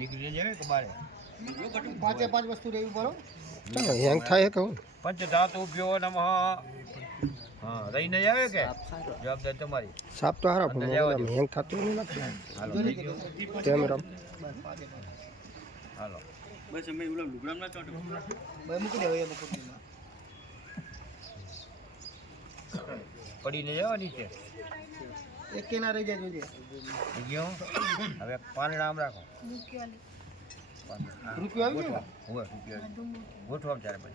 નીકળી જાય કે બારે પાંચે પાંચ વસ્તુ લેવી પડો ચાલો હેંગ થાય કહું પંચધાતુભ્યો નમઃ હા રહીને આવે કે જવાબદારી તમારી સાપ તો હારા પણ હેંગ થતું નહીં લાગતું હાલો થઈ ગયું કેમેરા હાલો બસ અમે ઓલા લુગડામ ના ચોટો મૂકી દેવો એ મૂકી પડીને જવા નીચે એક કે ના રહી જાય જોજે થઈ ગયું હવે પાણી આમ રાખો રૂપિયો આવી ગયો હોય રૂપિયો ગોઠવો ત્યારે પછી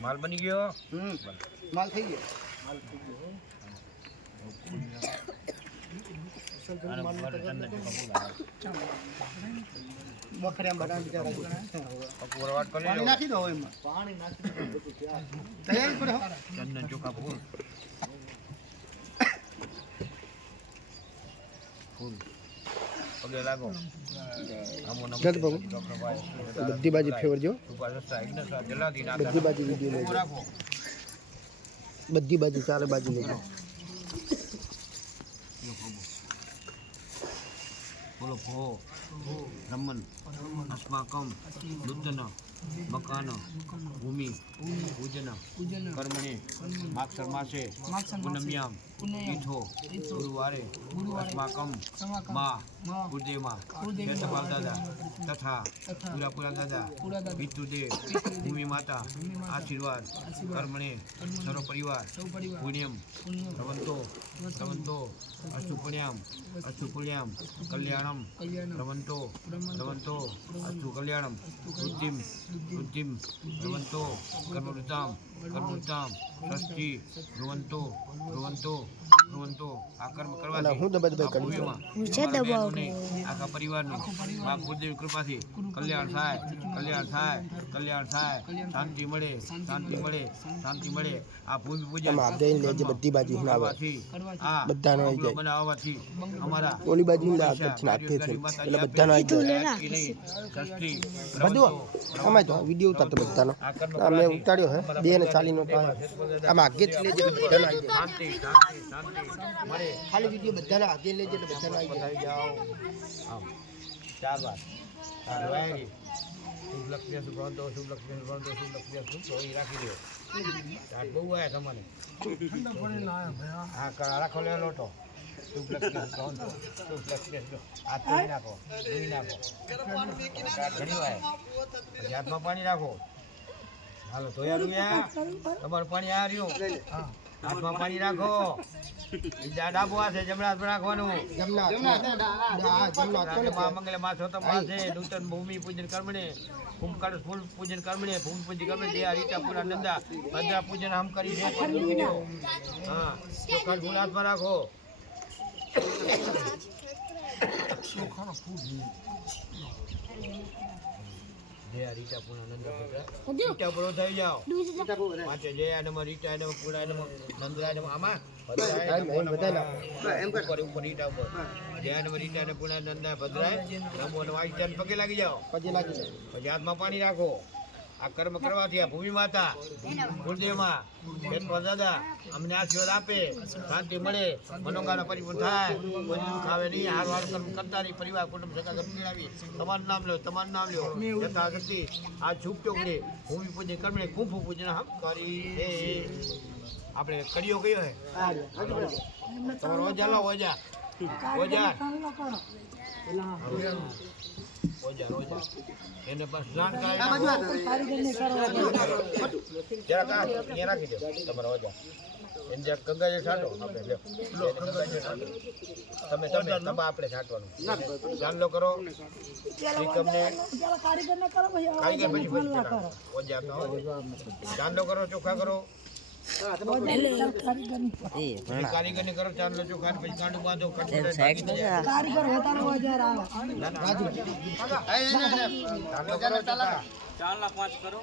માલ બની ગયો માલ થઈ ગયો બકરિયા બનાવી બિચારા પાણી નાખી દો એમાં પાણી નાખી તૈયાર કરો ચંદન ચોખા ફૂલ ફૂલ પગે લાગો બધી બાજુ ફેવરજો બધી બાજુ વિડીયો લેજો રાખો બધી બાજુ ચારે બાજુ લેજો બોલો ભો રમન અસ્માકમ નૂતન મકાન ભૂમિ પૂજન કર્મણે માક્ષર માસે પૂનમ્યામ તીથો ગુરુવારે અસ્માકમ મા ગુરુદેવમાં કેશવપાલ દાદા તથા પુરાપુરા દાદા પિતૃદેવ ભૂમિ માતા આશીર્વાદ કર્મણે સર્વ પરિવાર પુણ્યમ રવંતો રવંતો અસ્તુ પુણ્યામ કલ્યાણમ રવંતો રવંતો અસ્તુ કલ્યાણમ વૃદ્ધિમ રવંતો કર્મવૃતામ ષષ્ઠિ રવંતો આ કર્મ કરવાથી હું દબાઈ આખા પરિવારનું મા ગુરુદેવ કૃપાથી કલ્યાણ થાય શાંતિ મળે આ ભૂમિ પૂજન લેજે બધી બાજુ આ બધાનો આવી જાય બનાવવાથી અમારા ઓલી બાજુ આગળ નાખે છે એટલે બધાનો આવી જાય બધું અમાય તો વિડીયો ઉતારતો બધાનો અમે ઉતાર્યો હે 2:40 નો ટાઈમ આમ આગે જ લેજે બધાનો આવી જાય શાંતિ મળે ખાલી વિડીયો બધાનો આગે લેજે એટલે બધાનો આવી જાય જાઓ આમ 4 વાર વાયરી શુભ લક્ષ્મી સુગંધો શુભ લક્ષ્મી એ રાખી દો આ બહુ આયા તમને હા રાખો લે લોટો શુભ લક્ષ્મી સુગંધો શુભ લક્ષ્મી આ ધોઈ નાખો ઘણી વાર હાથમાં પાણી રાખો હાલો ધોયા રૂયા તમારું પાણી આ રહ્યું હાથમાં પાણી રાખો ડાબો હાથે જમણા હાથ રાખવાનું મંગલે માથો તમારે નૂતન ભૂમિ પૂજન કર્મણે ફૂલ પૂજન કર્મણે ભૂમિ પૂજન કર્મણે દે રીટા પૂરા નંદા ભદ્રા પૂજન હમ કરી દે હા ચોખા ફૂલ હાથમાં રાખો જય રીટા પૂર્ણ નંદા ભદ્રા રીટા પૂરો થઈ જાઓ પાંચે જય નમ રીટા નમ પૂરા નમ નંદરા નમ આમાં ઉપર રીટા ઉપર જય નમ રીટા નમ પૂરા નંદા ભદ્રાય નમો નમ આઈ પગે લાગી જાઓ પછી હાથમાં પાણી રાખો આ કર્મ કરવાથી આ ભૂમિ માતા ગુરુદેવમાં કેશવપાલ દાદા અમને આશીર્વાદ આપે શાંતિ મળે મનોકામના પરિપૂર્ણ થાય કોઈ દુઃખ આવે નહીં હાર કર્મ કરતા નહીં પરિવાર કુટુંબ સગા મેળવી તમારું નામ લો યથાશક્તિ આ છૂપ ચોકડી ભૂમિ પૂજન કર્મને કુંભ પૂજન હમ કરી આપણે કડીઓ કયો હે તમારો ઓજા લો ઓજા એને બસ સ્નાન કરાવી રાખી દો તમારા ઓજા એને જ્યાં ગંગાજળ છાંટો આપણે તમે આપણે છાંટવાનું ચાંદલો કરો કારીગર પછી ઓજા ચાંદલો કરો ચોખા કરો કારીગર ને કરો ચાંદલો ચોખા પછી કાંડું બાંધો કારીગર હોતા નો હજાર કરો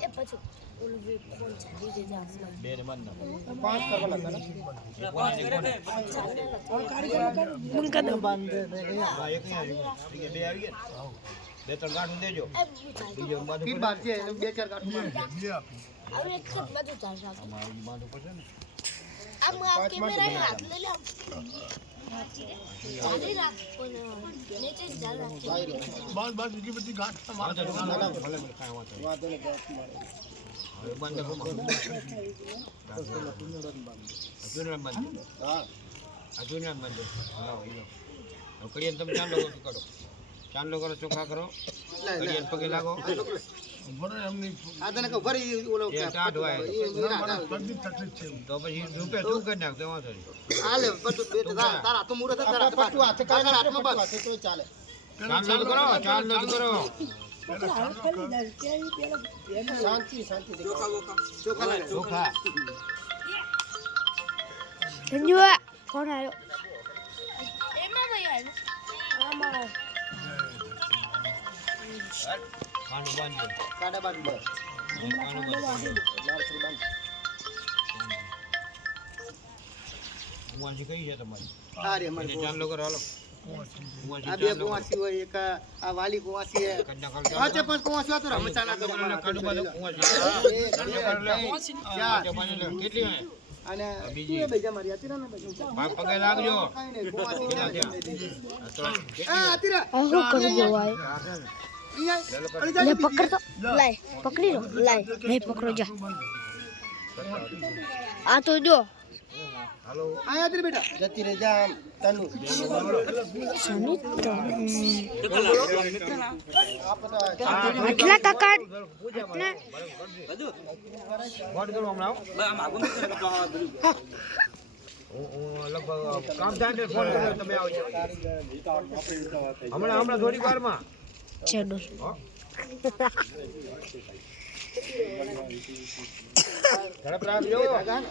એ પછી ઓલું ફોન ચાલી જશે આપણે બે ને મન ના 5 કરવાના હતા ને ફોન કર દો હા એક નહીં આવ્યું ઠીક છે બે આવી ગયા ને બે ત્રણ ગાંઠ દેજો બીજો બાજુ ફીટ બાર છે એટલે 2-4 કાઢું મારે હવે એક જ બધું ચાલ રાખો અમારું બાજુ પડશે ને આમ આ કેમેરા ને હાથ લઈ લે ચાલી રાખ પણ નીચે જ ચાલ રાખ હા તો ભલે ભલે ખાય વાંચો વાંધો નહીં ગાંઠ મારે હવે બંધ કરો અજુન બંધ હા અજુન બંધ લાવો ઈ લો હવે કડિયન તમે ચાંદલો કરો ચાંદલો કરો ચોખા કરો કડિયન પગે લાગો આ તને કહું ફરી ઓલો એ ટાઢ હોય તો પછી રૂપે તું કરી નાખ તો વાંધો નહીં હાલે બધું બે તારા હાથમાં મુરત તારા પટ્ટુ હાથે તારા કાઢો હાથમાં બસ તો ચાલે ચાંદલો જ કરો ચાંદલો જ કરો શાંતિ શાંતિ ચોખા લાગે ચોખા સંજુઆ ફોન આવ્યો એમાં ભાઈ આવ્યો આમાં ખાંડ બાંધો સાડા બાર બસ ખાંડ બાંધો ઉંવાજી કઈ છે તમારી આ રે મારી એને ચાંદલો કરો હાલો આ બે કુવાસી હોય એક આ વાલી કુવાસી હે પાંચે પાંચ કુવાસી હતો રમે ચાલા તો ખાંડ બાંધો કેટલી હે અને બીજી. તું બેજા મારી આતી ને બેજા પગે લાગજો કાઈ નહીં કુવાસી કેટલા થયા? આ આતી રે આ શું કરી દેવાય અહીંયા અલી લે જા પકડ તો લાય પકડી લો લાય નહીં પકડો જા આ તો જો હાલો આયા આતી રે બેટા જતી રે જા તનુ સમિત આપણે આટલા કાકા વોટ કરો હમણાં લગભગ કામ થાય ને ફોન કરો તમે આવજો હમણાં થોડીક વારમાં ચડો ઝડપ રાખજો હવે જા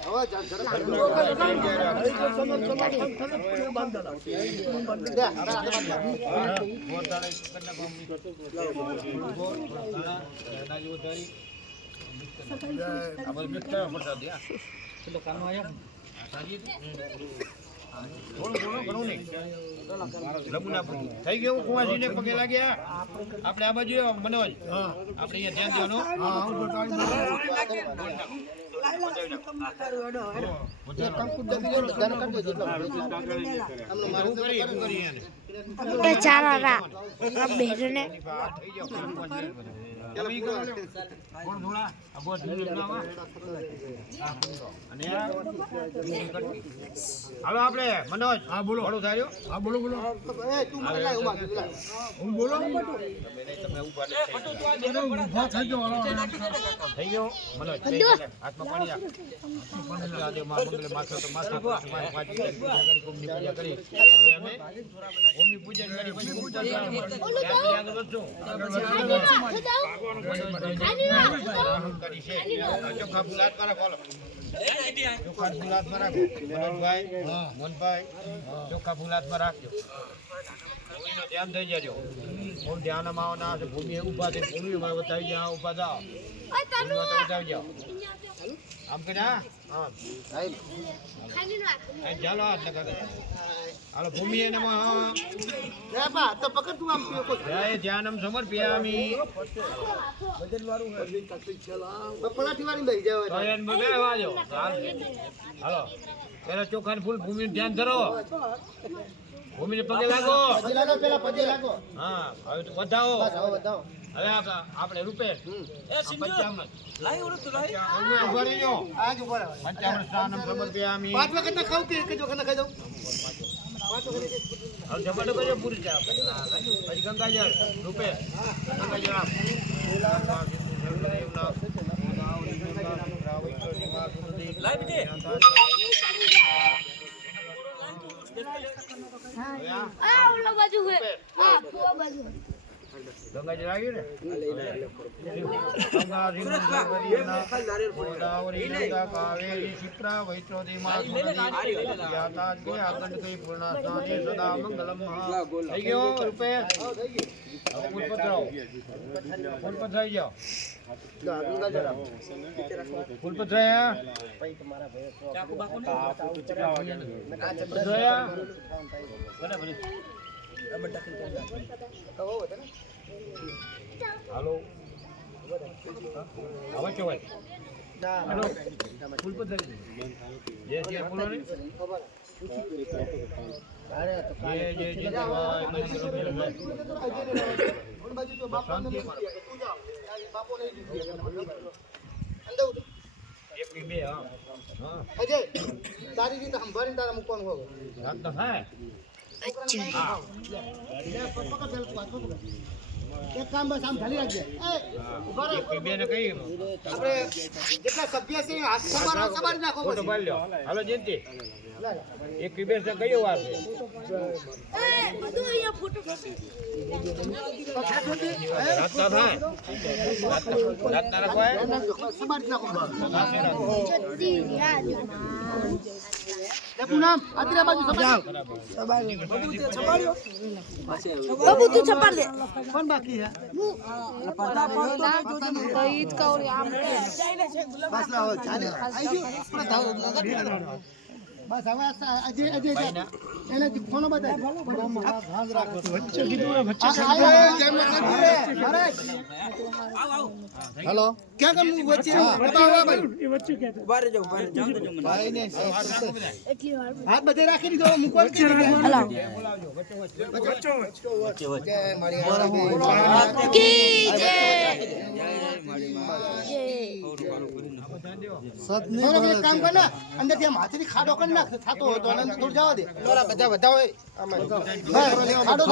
થઈ ગયું કુવાસીને પગે લાગ્યા આપણે આ બાજુ મનોજ આપણે અહીંયા ધ્યાન દેવાનું ચારા રા આ બેરને હાલો આપણે મનોજ હા બોલો બોલો થાર્યો હા બોલો બોલો એ તું મને લાય ઉભા હું બોલો થઈ ગયો મનોજ હાથમાં પાણી રાખ માથો તો માથા પૂજા કરી હવે અમે ભૂમિ પૂજન કરી પછી પૂજા ચોખા ફુલાદ માં રાખો ચોખા ફુલાદ માં રાખો મનોજભાઈ મોહનભાઈ ચોખા ફુલાદ માં રાખજો ભૂમિનો ધ્યાન થઈ જજો હું ધ્યાનમાં આવવાના છે ભૂમિ ઉભા થઈ ભૂમિમાં બતાવી જાઓ ઉભા જાઓ બતાવી જાઓ આમ કે ના હા ચાલો હાથ લગા હાલો ભૂમિ એને રે બા તો પકડ તું આમ પીકો જય ધ્યાનમ સમર્પ્યામિ પલાટી વાળી બેહી જાવ તો એને બેહવા દો હાલો પેલા ચોખાને ફૂલ ભૂમિનું ધ્યાન ધરો ભૂમિને પગે લાગો પગે લાગો પેલા પગે લાગો હા હવે તો વધાવો બસ હવે બતાવો હવે આપણે રૂપે પંચામૃત ઉભા રહીજો આજ ઉપર આવે પંચામૃત સ્નાનમ સમર્પ્યામિ 5 વખત ના ખાવ કે એક જ વખત ના ખાઈ દઉં હવે જમાડો કરજો પૂરી ચા પછી ગંગાજળ રૂપે ગંગાજળ આપ આ ઓલા બાજુ હે હા ફુવા બાજુ ગંગાજી લાગ્યું ને ગંગા ગોદાવરી નર્મદા કાવેરી શિપ્રા વૈષ્ણોદેવી મા જાતા કે આગંડ કઈ પૂર્ણ સ્નાને સદા મંગલમ થઈ ગયો રૂપેશ ફૂલ પથરાઈ જાઓ ફૂલ પથરાયા પથરાયા હાલો હવે કેવાય હાલો ફૂલ પથરાઈ જય શ્રી બોલો ને જય જય જય શાંતિ એક બે હા અજય તારી રીતે સંભાળીને તારા મૂકવાનું હોય રાત તો થાય અચ્છા એક કામ બસ આમ ઢાલી રાખજે ઉભા રહો એક બે ને કઈ આપણે જેટલા સભ્ય છે હાથ સવારી નાખો ફોટો પાડી લ્યો હાલો જયંતિ એક બે ને કઈ વાર છે રાત ના થાય રાત ના રાખવાય સવારી નાખો જલ્દી યાદ પૂનમ આતરા બાજુ સવારી બાબુ તું છપાડ દે કોણ બાકી છે બસ લાવો ચાલે આવી ગયું બસ હવે અજય એને ફોનો બતાય ધ્યાન રાખો વચ્ચે કીધું વચ્ચે હેલો ક્યાં કામ વચ્ચે દબાવવા ભાઈ ભાઈ ને હાથ બધે રાખી દીધો મૂકવા કે કી જય એક કામ કર ને અંદર થી હાથથી ખાડો કરી નાખ થાતો હોય તો અંદર થોડું જવા દે બધા હોય આમાં ખાડો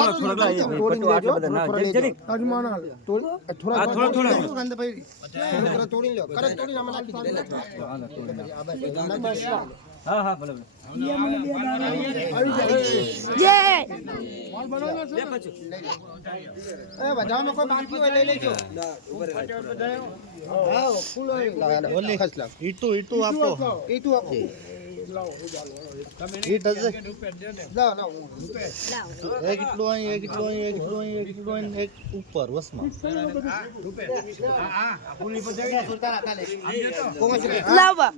થોડા તોડી લો કરે તોડી આમાં નાખી દે જય એ બધાનો કોઈ બાકી હોય લઈ લેજો હા ફૂલ ઓલી ખસલા ઈટુ આપો ઈટુ આપો ઈટ હશે લાવ લાવ એક એટલું અહીં એક એટલું અહીં એક એટલું અહીં એક એટલું અહીં એક ઉપર વસમાં હા ફૂલી પથરાઈ સુલતાન હતા લે લાવ બા